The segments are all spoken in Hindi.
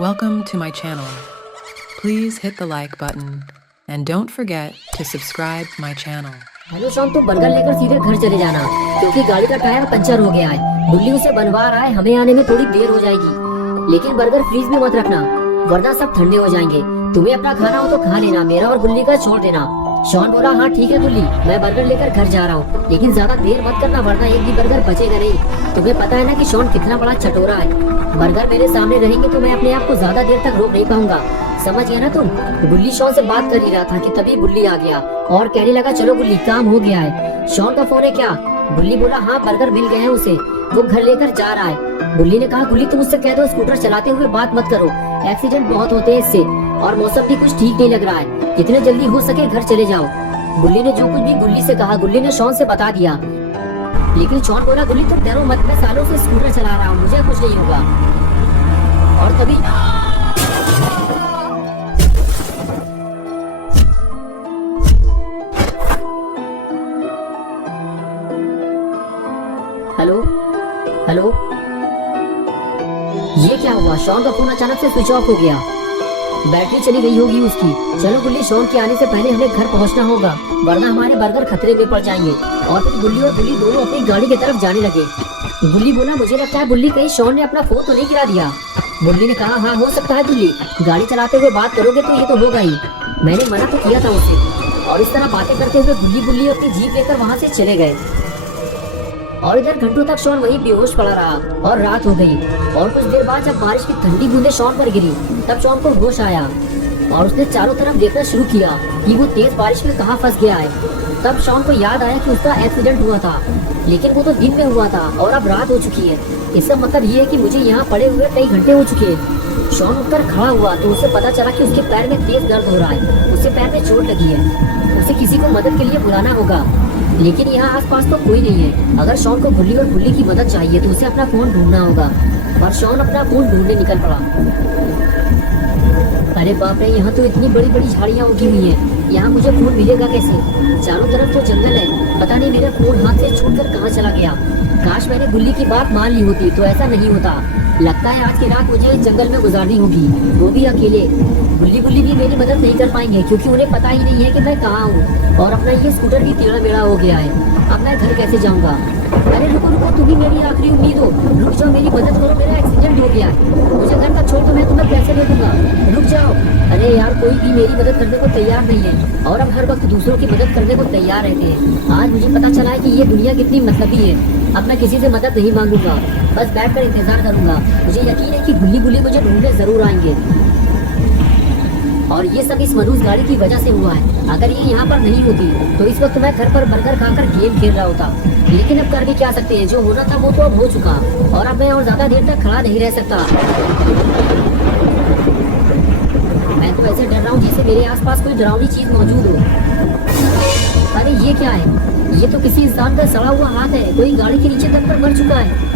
Welcome to my channel. Please hit the like button and don't forget to subscribe my channel. Hello Shawn, तुम बर्गर लेकर सीधे घर चले जाना क्योंकि गाड़ी का टायर पंचर हो गया है। बुल्ली उसे बनवा रहा है, हमें आने में थोड़ी देर हो जाएगी। लेकिन बर्गर फ्रीज में मत रखना वरना सब ठंडे हो जाएंगे। तुम्हें अपना खाना हो तो खा लेना, मेरा और बुल्ली का छोड़ देना। शॉन बोला हाँ ठीक है बुल्ली, मैं बर्गर लेकर घर जा रहा हूँ, लेकिन ज्यादा देर मत करना वरना एक भी बर्गर बचेगा नहीं। तुम्हें पता है ना कि शॉन कितना बड़ा चटोरा है। बर्गर मेरे सामने रहेंगे तो मैं अपने आप को ज्यादा देर तक रोक नहीं पाऊंगा, समझ गया ना तुम। बुल्ली शॉन से बात कर ही रहा था कि तभी बुल्ली आ गया और कहने लगा चलो बुल्ली काम हो गया है। शॉन का फोन है क्या? बुल्ली बोला हाँ बर्गर मिल गए हैं उसे, वो घर लेकर जा रहा है। बुल्ली ने कहा बुल्ली तुम उससे कह दो स्कूटर चलाते हुए बात मत करो, एक्सीडेंट बहुत होते हैं इससे और मौसम भी कुछ ठीक नहीं लग रहा है, जितने जल्दी हो सके घर चले जाओ। बुल्ली ने जो कुछ भी बुल्ली से कहा बुल्ली ने शॉन से बता दिया। लेकिन शॉन बोला बुल्ली तुम डरो मत, मैं सालों से स्कूटर चला रहा हूँ, मुझे कुछ नहीं होगा। और तभी हेलो हेलो, ये क्या हुआ? शॉन का फोन अचानक से स्विच ऑफ हो गया, बैटरी चली गई होगी उसकी। चलो बुल्ली शॉन के आने से पहले हमें घर पहुंचना होगा वरना हमारे बर्गर खतरे में पड़ जाएंगे। और फिर बुल्ली और बुल्ली दोनों अपनी गाड़ी की तरफ जाने लगे। बुल्ली बोला मुझे लगता है बुल्ली कहीं शॉन ने अपना फोन तो नहीं गिरा दिया। बुल्ली ने कहा हाँ हो सकता है बुल्ली, गाड़ी चलाते हुए बात करोगे तो ये तो होगा ही, मैंने मना तो किया था उसे। और इस तरह बातें करते हुए बुल्ली अपनी जीप लेकर वहाँ से चले गए। और इधर घंटों तक शॉन वहीं बेहोश पड़ा रहा और रात हो गई। और कुछ देर बाद जब बारिश की ठंडी बूंदें शॉन पर गिरी तब शॉन को होश आया और उसने चारों तरफ देखना शुरू किया कि वो तेज बारिश में कहाँ फंस गया है। तब शॉन को याद आया कि उसका एक्सीडेंट हुआ था, लेकिन वो तो दिन में हुआ था और अब रात हो चुकी है। इसका मतलब ये है कि मुझे यहाँ पड़े हुए कई घंटे हो चुके हैं। शॉन उठकर खड़ा हुआ तो उसे पता चला कि उसके पैर में तेज दर्द हो रहा है, उसके पैर में चोट लगी है, उसे किसी को मदद के लिए बुलाना होगा। लेकिन यहाँ आसपास तो कोई नहीं है। अगर शॉन को बुल्ली और बुल्ली की मदद चाहिए तो उसे अपना फोन ढूंढना होगा। और शॉन अपना फोन ढूंढने निकल पड़ा। अरे बाप रे, यहाँ तो इतनी बड़ी बड़ी झाड़ियाँ उगी हुई हैं, यहाँ मुझे फोन मिलेगा कैसे? चारों तरफ तो जंगल है, पता नहीं मेरा फोन हाथ से छूटकर कहाँ चला गया। काश मैंने बुल्ली की बात मान ली होती तो ऐसा नहीं होता। लगता है आज की रात मुझे इस जंगल में गुजारनी होगी, वो भी अकेले। बुल्ली भी मेरी मदद नहीं कर पाएंगे क्योंकि उन्हें पता ही नहीं है कि मैं कहाँ हूँ और अपना ये स्कूटर भी टेढ़ा मेढ़ा हो गया है। अब मैं घर कैसे जाऊँगा? अरे रुको रुको, तुम ही मेरी आखिरी उम्मीद हो, रुक जाओ, मेरी मदद करो, मेरा एक्सीडेंट हो गया है, मुझे घर तक छोड़ दो, मैं तुम्हें पैसे दे दूंगा, रुक जाओ। अरे यार कोई भी मेरी मदद करने को तैयार नहीं है और अब हर वक्त दूसरों की मदद करने को तैयार रहते हैं। आज मुझे पता चला है कि ये दुनिया कितनी मतलबी है। अब मैं किसी से मदद नहीं मांगूंगा, बस बैठ कर इंतजार करूंगा। मुझे यकीन है कि बुल्ली मुझे ढूंढने जरूर आएंगे और ये सब इस मरूज गाड़ी की वजह से हुआ है। अगर ये यहाँ पर नहीं होती तो इस वक्त मैं घर पर बर्गर खाकर गेम खेल रहा होता। लेकिन अब कर भी क्या सकते हैं, जो होना था वो तो अब हो चुका और अब मैं और ज्यादा देर तक खड़ा नहीं रह सकता। मैं तो ऐसे डर रहा हूँ जैसे मेरे आसपास कोई डरावनी चीज मौजूद हो। अरे ये क्या है? ये तो किसी इंसान का सड़ा हुआ हाथ है, कोई गाड़ी के नीचे दब कर मर चुका है।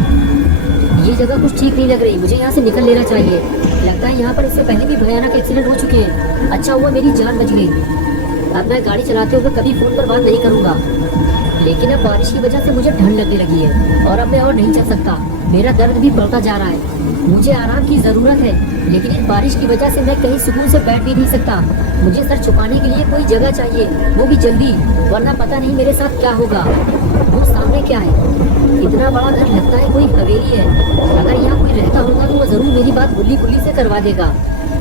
ये जगह कुछ ठीक नहीं लग रही, मुझे यहाँ से निकल लेना चाहिए। लगता है यहाँ पर इससे पहले भी भयानक एक्सीडेंट हो चुके हैं। अच्छा हुआ मेरी जान बच गई। अब मैं गाड़ी चलाते हुए कभी फोन पर बात नहीं करूँगा। लेकिन अब बारिश की वजह से मुझे ठंड लगने लगी है और अब मैं और नहीं चल सकता। मेरा दर्द भी बढ़ता जा रहा है, मुझे आराम की जरूरत है, लेकिन इस बारिश की वजह से मैं कहीं सुकून से बैठ भी नहीं सकता। मुझे सर छुपाने के लिए कोई जगह चाहिए, वो भी जल्दी, वरना पता नहीं मेरे साथ क्या होगा। वो सामने क्या है? इतना बड़ा घर, लगता है कोई हवेली है। अगर यहाँ कोई रहता होगा तो वो जरूर मेरी बात बुल्ली से करवा देगा।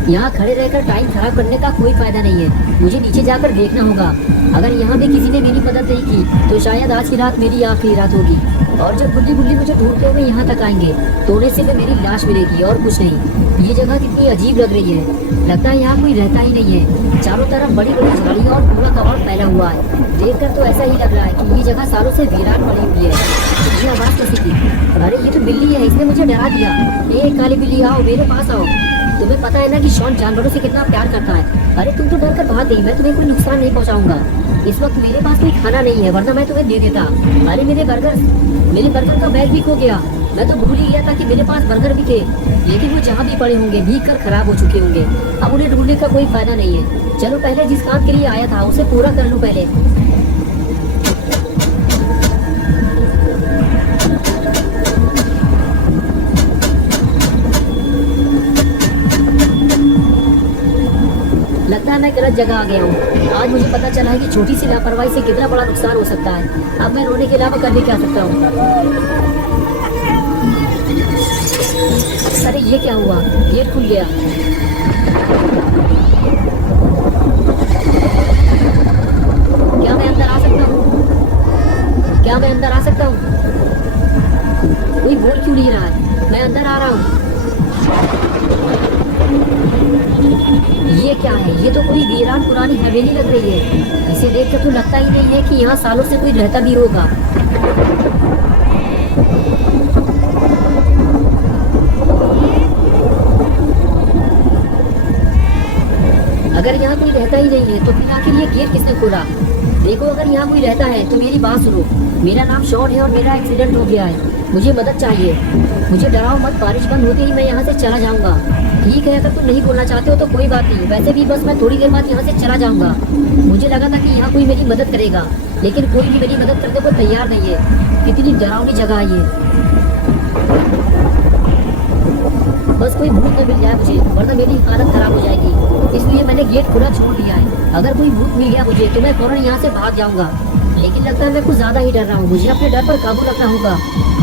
यहाँ खड़े रहकर टाइम खराब करने का कोई फायदा नहीं है, मुझे नीचे जाकर देखना होगा। अगर यहाँ भी किसी ने मेरी मदद नहीं की तो शायद आज की रात मेरी आखिरी रात होगी। और जब बुल्ली मुझे ढूंढते हुए यहाँ तक आएंगे तो उन्हें सिर्फ मेरी लाश मिलेगी और कुछ नहीं। ये जगह कितनी अजीब लग रही है, लगता है यहाँ कोई रहता ही नहीं है। चारों तरफ बड़ी बड़ी झाड़ियाँ और पूरा कवर फैला हुआ है। देखकर तो ऐसा ही लग रहा है कि ये जगह सालों से वीरान पड़ी हुई है। ये आवाज कैसी थी? अरे ये तो बिल्ली है, इसने मुझे डरा दिया। ए काली बिल्ली आओ, मेरे पास आओ। तुम्हें पता है ना कि शॉन जानवरों से कितना प्यार करता है। अरे तुम तो डर कर भाग गई, मैं तुम्हें कोई नुकसान नहीं पहुंचाऊंगा। इस वक्त मेरे पास कोई खाना नहीं है वरना मैं तुम्हें दे देता। अरे मेरे बर्गर का बैग भी खो गया, मैं तो भूल ही गया था कि मेरे पास बर्गर भी थे, लेकिन वो जहाँ भी पड़े होंगे भीग कर खराब हो चुके होंगे। अब उन्हें ढूंढने का कोई फायदा नहीं है। चलो पहले जिस काम के लिए आया था उसे पूरा कर लूँ पहले। मैं गलत जगह आ गया हूँ। आज मुझे पता चला है कि छोटी सी लापरवाही से कितना बड़ा नुकसान हो सकता है। अब मैं रोने के अलावा कर भी क्या सकता हूँ। अरे ये क्या हुआ, गेट खुल गया। क्या मैं अंदर आ सकता हूँ? क्या मैं अंदर आ सकता हूँ? कोई बोल क्यों नहीं रहा है? मैं अंदर आ रहा हूँ। ये क्या है? ये तो कोई वीरान पुरानी हवेली लग रही है। इसे देखकर तो लगता ही नहीं है कि यहाँ सालों से कोई रहता भी होगा। अगर यहाँ कोई रहता ही नहीं है तो फिर आखिर ये गेट किसने खोला? देखो, अगर यहाँ कोई रहता है तो मेरी बात सुनो। मेरा नाम शॉन है और मेरा एक्सीडेंट हो गया है। मुझे मदद चाहिए। मुझे डराओ मत, बारिश बंद होते ही मैं यहाँ से चला जाऊंगा। ठीक है, अगर तुम नहीं बोलना चाहते हो तो कोई बात नहीं। वैसे भी बस मैं थोड़ी देर बाद यहाँ से चला जाऊंगा। मुझे लगा था कि यहाँ कोई मेरी मदद करेगा, लेकिन कोई भी मेरी मदद करने को तैयार नहीं है। कितनी डरावनी जगह है ये। बस कोई भूत न मिल जाए मुझे, वरना मेरी हालत खराब हो जाएगी। इसलिए मैंने गेट खुला छोड़ दिया है। अगर कोई भूत मिल गया मुझे तो मैं फौरन यहाँ से भाग जाऊंगा। लेकिन लगता है मैं कुछ ज्यादा ही डर रहा हूँ। मुझे अपने डर पर काबू रखना होगा,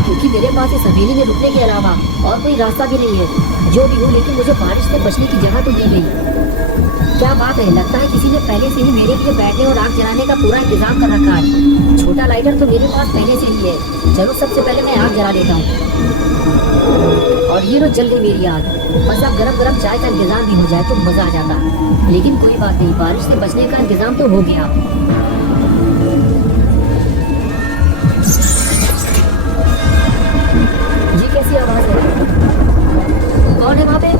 क्योंकि मेरे पास इस हवेली में रुकने के अलावा और कोई रास्ता भी नहीं है। जो भी हो, लेकिन मुझे बारिश से बचने की जगह तो मिल गई। क्या बात है, लगता है किसी ने पहले से ही मेरे लिए बैठने और आग जलाने का पूरा इंतजाम कर रखा है। छोटा लाइटर तो मेरे पास पहले से ही है। चलो, सबसे पहले मैं आग जला लेता हूँ। और ये लो जल गई मेरी आग। बस अब गरम गरम चाय का इंतजाम भी हो जाए तो मजा आ जाता। लेकिन कोई बात नहीं, बारिश से बचने का इंतजाम तो हो गया। ये कैसी आवाज है? कौन है वहाँ पे?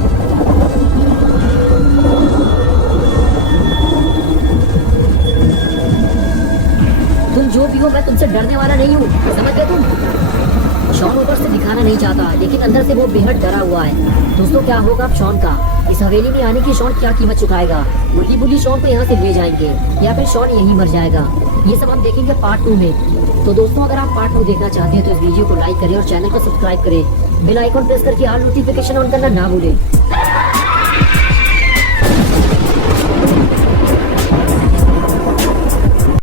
तुम जो भी हो, मैं तुमसे डरने वाला नहीं हूँ, समझ गए तुम? शॉन ऊपर से दिखाना नहीं चाहता, लेकिन अंदर से वो बेहद डरा हुआ है। दोस्तों, क्या होगा अब शॉन का? इस हवेली में आने की शॉन क्या कीमत चुकाएगा? बुली बुली शॉन को यहाँ से ले जाएंगे या फिर शॉन यहीं मर जाएगा? ये सब हम देखेंगे पार्ट 2 में। तो दोस्तों, अगर आप पार्ट 2 देखना चाहते हैं तो इस वीडियो को लाइक करें और चैनल को सब्सक्राइब करें। बेल आइकॉन प्रेस करके ऑल नोटिफिकेशन ऑन करना ना भूलें।